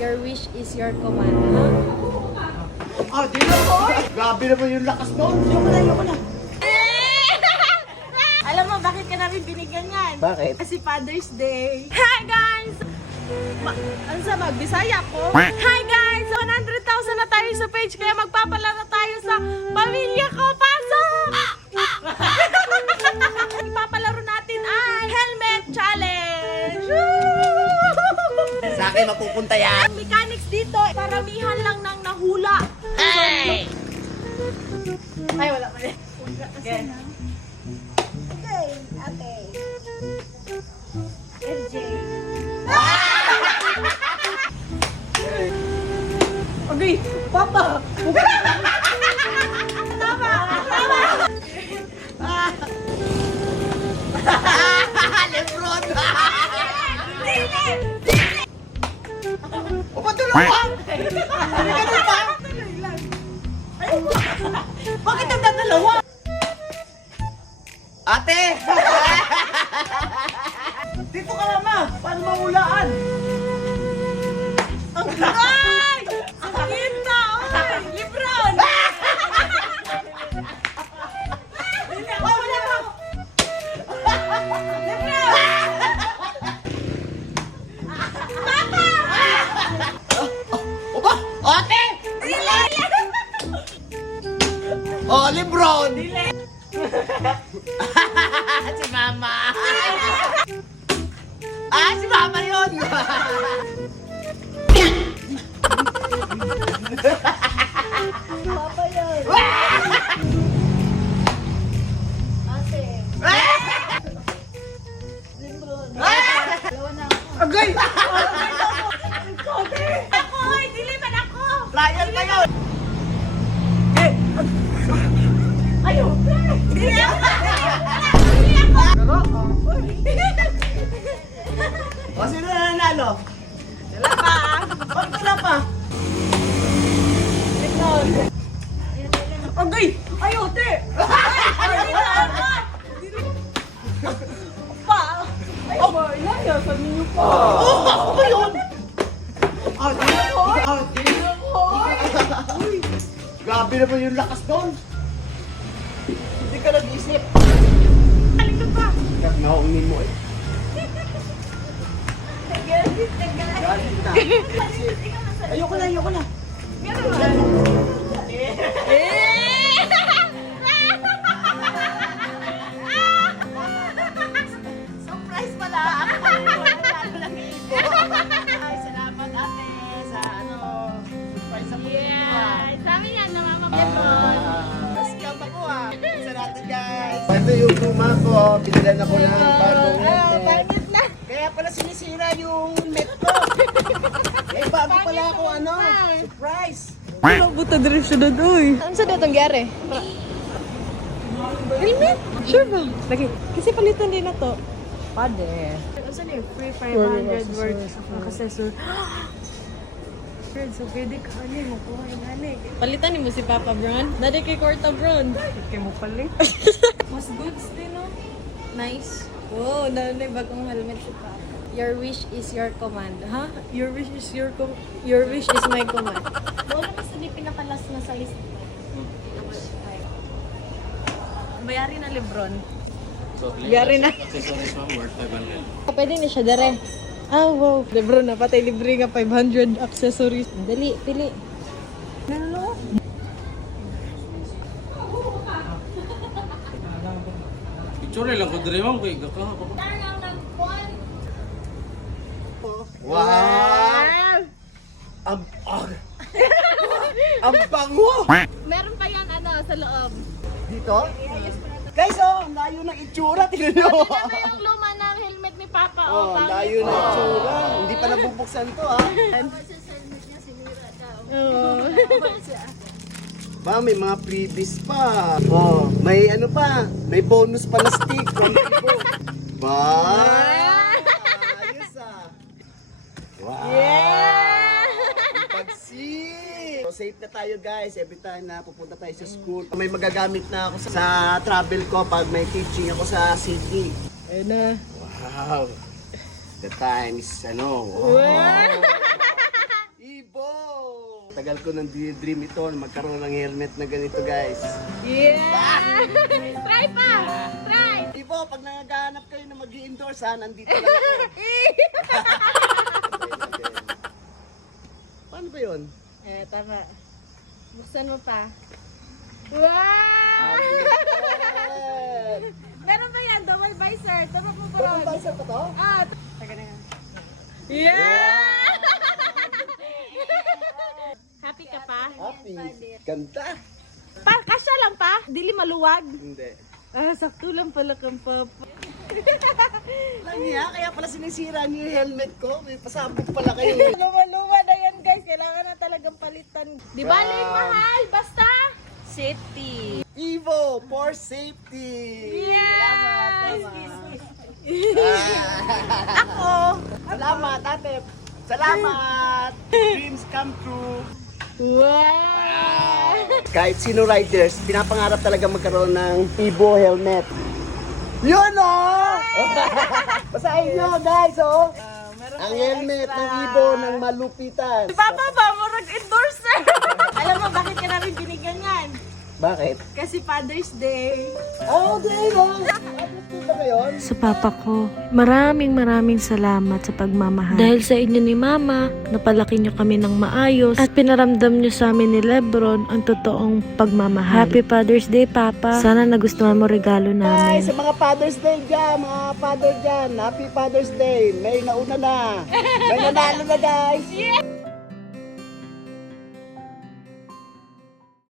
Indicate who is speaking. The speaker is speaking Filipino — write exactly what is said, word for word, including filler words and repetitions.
Speaker 1: Your wish is your command, ha?
Speaker 2: Ah, di na po! Grabe naman yung lakas doon! Yoko na, yoko na!
Speaker 1: Alam mo, bakit ka namin binigyan yan?
Speaker 2: Bakit?
Speaker 1: Kasi Father's Day. Hi guys! Ma ano sa magbisaya ko? Hi guys! one hundred thousand na tayo sa page kaya magpapalaro tayo sa Pamilya Ko! Pasok! Ipapalaro natin ay Helmet Challenge!
Speaker 2: Sa akin mapupunta yan!
Speaker 1: Ang mechanics dito, paramihan lang ng nahula. Ay! Ay, wala pa rin. Okay. Okay, ate. M J. Okay, Papa! Tama! Tama!
Speaker 2: Lebron!
Speaker 1: Dili!
Speaker 2: O ba dalawa? Hindi ka na ba?
Speaker 1: Bakit ang dadalawa?
Speaker 2: Ate! Dito ka naman! Paano mahulaan?
Speaker 1: Ang ay! Ang kita! Oy! Lebron! Dili, ako wala pa! Lebron! Papa!
Speaker 2: O ba? Ate!
Speaker 1: Dili!
Speaker 2: Oh, Lebron! Si Mama! Ah, si Mama yun!
Speaker 1: Papa yun! Ate! Lebron! Dalawa na ako.
Speaker 2: Agay!
Speaker 1: Ako! Oy! Dili man ako!
Speaker 2: Flyer kayo!
Speaker 1: Ayaw! Dili ako! Dili ako!
Speaker 2: Pero, o sino na nanalo?
Speaker 1: Wala pa!
Speaker 2: Bakit wala pa?
Speaker 1: Lebron!
Speaker 2: Agay!
Speaker 1: Ayaw! Te! Ay! Dili ako! Pa! Ay! Oh! Ilaya sa ninyo pa!
Speaker 2: Oh, ako ba yun? Ah, di ako! Ah, di ako! Uy, grabe naman yung lakas doon! Hindi ka nag-isip.
Speaker 1: Galing ka pa!
Speaker 2: Kaya naungin mo eh.
Speaker 1: Nag-galit! Nag-galit!
Speaker 2: Galit na. Ayoko na, ayoko na.
Speaker 1: Surprise pala! Ako pa rin wala lang ibo. Ay, salamat ate sa ano, surprise sa
Speaker 2: Ah,
Speaker 1: Sa amin yan, namamagyan mo.
Speaker 2: scam ako ah. Isa natin guys. Ito yung luma ko. Pinilan ako ng bagong
Speaker 1: Ah,
Speaker 2: net.
Speaker 1: pangit na.
Speaker 2: Kaya pala sinisira yung net ko. Eh, bago pala ako ano. Surprise.
Speaker 1: Ano buta din siya na doy? Ano sa datong gyari? Helmet? Sure ba? Lagi. Kasi palitan din na to. Pade. Ano sa niyo? Free five hundred worth of accessory. So pwede ka ano mo kuha yung ano. Palitan ni mo si Papa Bron. Dali kay Korta Bron. Kay mo palit. Mas goods din no? Nice. Wow, nanay bagong helmet si Papa. Your wish is your command, ha? Your wish is your com Your wish is my command. Wala kasi di pinakalas na size. Bayari na Lebron. Bayari na.
Speaker 3: Accessories ma'am, worth five hundred.
Speaker 1: Pwede na siya dere. Ah, wow. Lebron na patay libre nga five hundred accessories. Dali, pili. Nalo.
Speaker 3: Picture lang ko diri ma'am kay gaka ako.
Speaker 2: Wow! Ang, ang, ang bango!
Speaker 1: Meron pa yan ano sa loob.
Speaker 2: Dito? Guys, oh, ang layo ng itsura. Tingnan nyo.
Speaker 1: Tignan mo yung luma ng helmet ni Papa.
Speaker 2: Oh, ang layo ng itsura. Hindi pa nabubuksan to, ha?
Speaker 1: Oo.
Speaker 2: Ba, may mga freebies pa. Oh, may ano pa. May bonus pa na stick. one libo. Ba? Ayos, ah. Wow!
Speaker 1: Yeah!
Speaker 2: Ang pagsik! So, safe na tayo guys every time na pupunta tayo sa school. May magagamit na ako sa, sa travel ko pag may teaching ako sa city.
Speaker 1: Ayun na.
Speaker 2: Wow! The time is ano. Wow! Tagal ko nang dream ito na magkaroon ng helmet na ganito guys.
Speaker 1: Yeah! Try pa! Try!
Speaker 2: Di po, pag naghahanap kayo na mag-i-endorse ha, nandito lang ako. Paano ba yun?
Speaker 1: Eh, tama. Buksan mo pa. Wow! Meron ba yan? Double visor. Tama mo ba?
Speaker 2: Double visor pa to?
Speaker 1: Ah! Taga na yan. Yeah! Happy ka pa?
Speaker 2: Happy. Ganda.
Speaker 1: Pa, kasya lang pa? Dili maluwag?
Speaker 2: Hindi.
Speaker 1: Ah, sakto lang pala kang papa.
Speaker 2: Lang niya, kaya pala sinisira niyo yung helmet ko. May pasabog pala kayo.
Speaker 1: Luma-luma na yan guys. Kailangan na talagang palitan. Di ba lang mahal? Basta safety.
Speaker 2: Evo for safety.
Speaker 1: Yes!
Speaker 2: Salamat.
Speaker 1: Ako.
Speaker 2: Salamat, ate. Salamat. Dreams come true.
Speaker 1: Wow!
Speaker 2: Kahit sino riders, pinapangarap talaga magkaroon ng Evo helmet. Yun oh! Basahin nyo guys oh! Ang helmet ng Evo ng malupitan.
Speaker 1: Papa ba? Murag endorser. Alam mo bakit ka namin binigyan yan?
Speaker 2: Bakit?
Speaker 1: Kasi Father's Day.
Speaker 2: Oh, day oh! Ano ba yun?
Speaker 4: Sa papa ko, maraming maraming salamat sa pagmamahal. Dahil sa inyo ni mama, napalaki nyo kami ng maayos at pinaramdam nyo sa amin ni Lebron ang totoong pagmamahal. Happy Father's Day, Papa. Sana nagustuhan mo regalo
Speaker 2: Ay,
Speaker 4: namin.
Speaker 2: sa mga Father's Day dyan, mga father dyan, Happy Father's Day. May nauna na. May nanalo na guys.